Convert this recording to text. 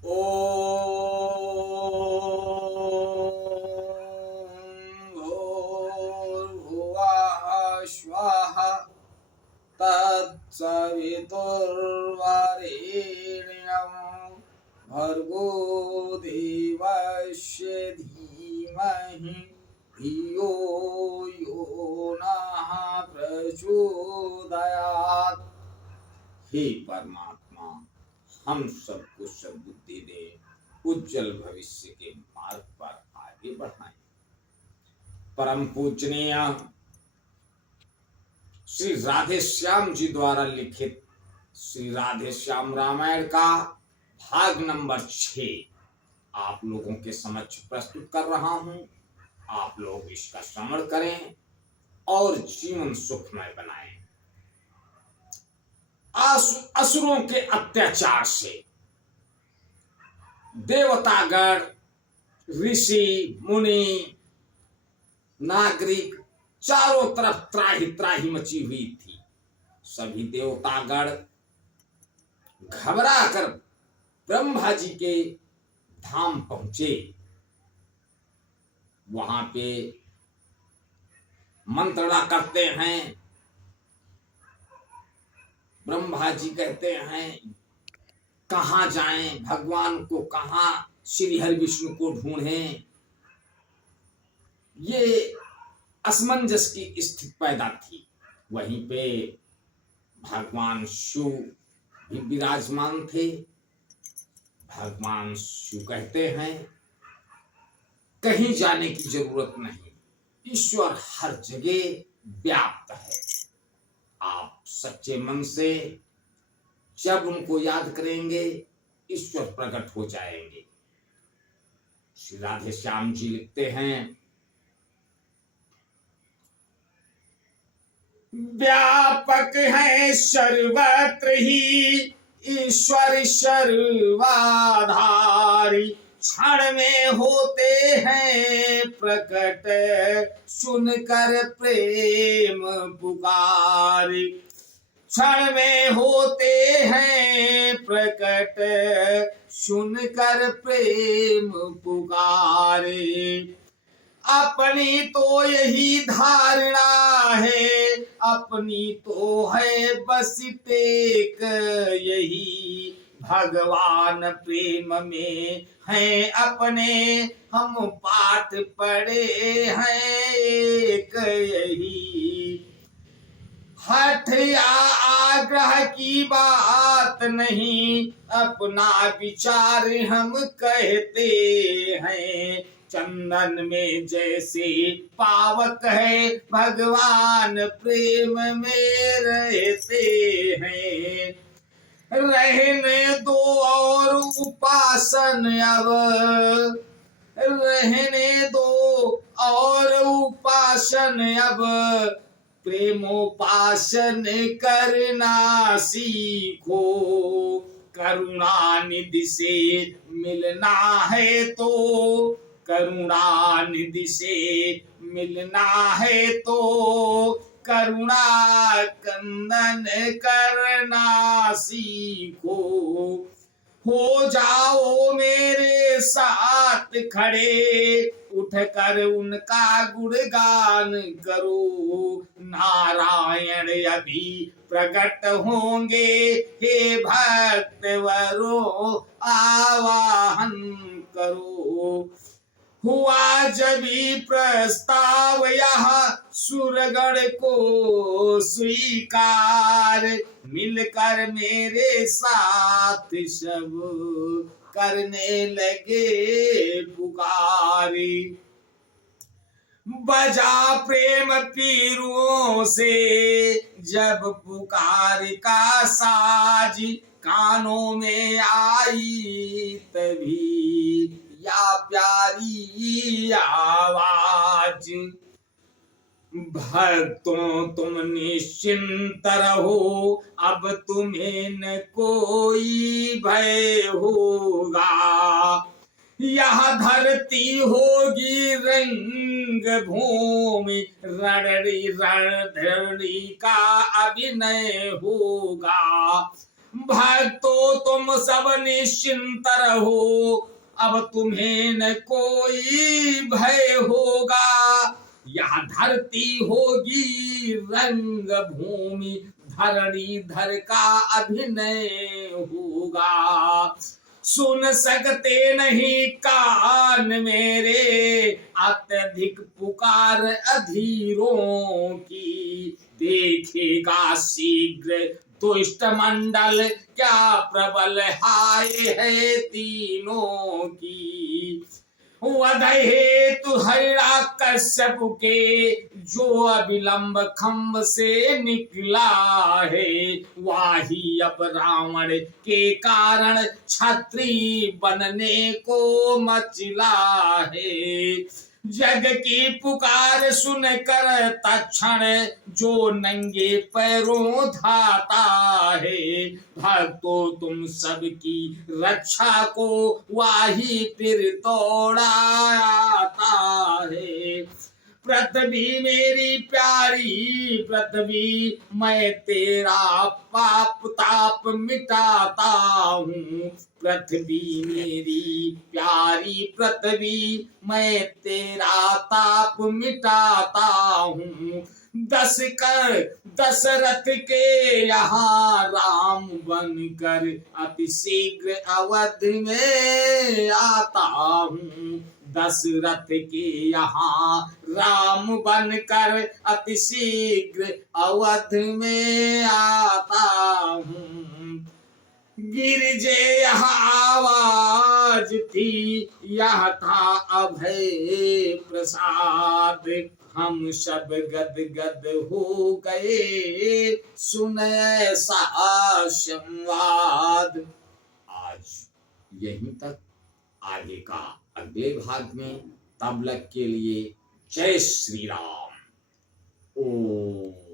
ॐ भूर्भुवः स्वः तत्सवितुर्वरेण्यं भर्गो देवस्य धीमहि धियो यो नः प्रचोदयात्। हे परमात्मा, हम सबको सद्बुद्धि दे, उज्जवल भविष्य के मार्ग पर आगे बढ़ाएं। परम पूजनीय श्री राधे श्याम जी द्वारा लिखित श्री राधे श्याम रामायण का भाग नंबर 6 आप लोगों के समक्ष प्रस्तुत कर रहा हूं। आप लोग इसका श्रवण करें और जीवन सुखमय बनाएं। असुरों के अत्याचार से देवतागण, ऋषि, मुनि, नागरिक चारों तरफ त्राही त्राही मची हुई थी। सभी देवतागण घबरा कर ब्रह्मा जी के धाम पहुंचे। वहां पे मंत्रणा करते हैं। ब्रह्मा जी कहते हैं कहां जाएं, भगवान को कहां, श्री हरि विष्णु को ढूंढें। ये असमंजस की स्थिति पैदा थी। वहीं पे भगवान शिव भी विराजमान थे। भगवान शिव कहते हैं कहीं जाने की जरूरत नहीं, ईश्वर हर जगह व्याप्त है। आप सच्चे मन से जब उनको याद करेंगे ईश्वर प्रकट हो जाएंगे। श्री राधे श्याम जी लिखते हैं व्यापक है सर्वत्र ही ईश्वर सर्वाधारी, क्षण में होते हैं प्रकट सुनकर प्रेम पुकारी। क्षण में होते हैं प्रकट सुनकर प्रेम पुकारे। अपनी तो यही धारणा है, अपनी तो है बस टेक यही, भगवान प्रेम में हैं अपने, हम पाठ पढ़े हैं एक यही। हठ या आग्रह की बात नहीं, अपना विचार हम कहते हैं। चंदन में जैसे पावक है, भगवान प्रेम में रहते हैं। रहने दो और उपासन अब, रहने दो और उपासन अब, प्रेमोपासन करना सीखो। करुणा निधि से मिलना है तो, करुणा निधि से मिलना है तो, करुणा कंदन करना सीखो। हो जाओ मेरे साथ खड़े, उठकर उनका गुणगान करो। नारायण अभी प्रकट होंगे, हे भक्त वरो आवाहन करो। हुआ जभी प्रस्ताव यह सुरगण को स्वीकार, मिलकर मेरे साथ सब करने लगे पुकारी। बजा प्रेम पीरुओं से जब पुकार का साज, कानों में आई तभी या प्यारी आवाज। भक्तों तुम निश्चिंत रहो, अब तुम्हें न कोई भय होगा। यह धरती होगी रंग भूमि, रणधरणी का अभिनय होगा। भक्तो तुम सब निश्चिंत रहो, अब तुम्हें न कोई भय होगा। यह धरती होगी रंग भूमि, धरणीधर का अभिनय होगा। सुन सकते नहीं कान मेरे, अत्यधिक पुकार अधीरों की। देखेगा शीघ्र दुष्ट मंडल, क्या प्रबल हाय है तीनों की। वध हेतु हिरण्यकश्यप के, जो अविलंब खम्भ से निकला है। वाही अब रावण के कारण छत्री बनने को मचला है। जग की पुकार सुनकर तक्षण, जो नंगे पैरों धाता है। भक्तों तुम सबकी रक्षा को, वाही फिर दौड़ा आता है। पृथ्वी मेरी प्यारी पृथ्वी, मैं तेरा पाप ताप मिटाता हूँ। पृथ्वी मेरी प्यारी पृथ्वी, मैं तेरा ताप मिटाता हूँ। दशरथ के यहाँ राम बनकर, अति शीघ्र अवध में आता हूँ। दशरथ के यहाँ राम बनकर, अति शीघ्र अवध में आता हूँ। गिरजे यह आवाज थी, यह था अभय प्रसाद। हम सब गद गद हो गए, सुने ऐसा संवाद। आज यहीं तक, आगे का अगले भाग में। तब तक के लिए जय श्री राम। ओम।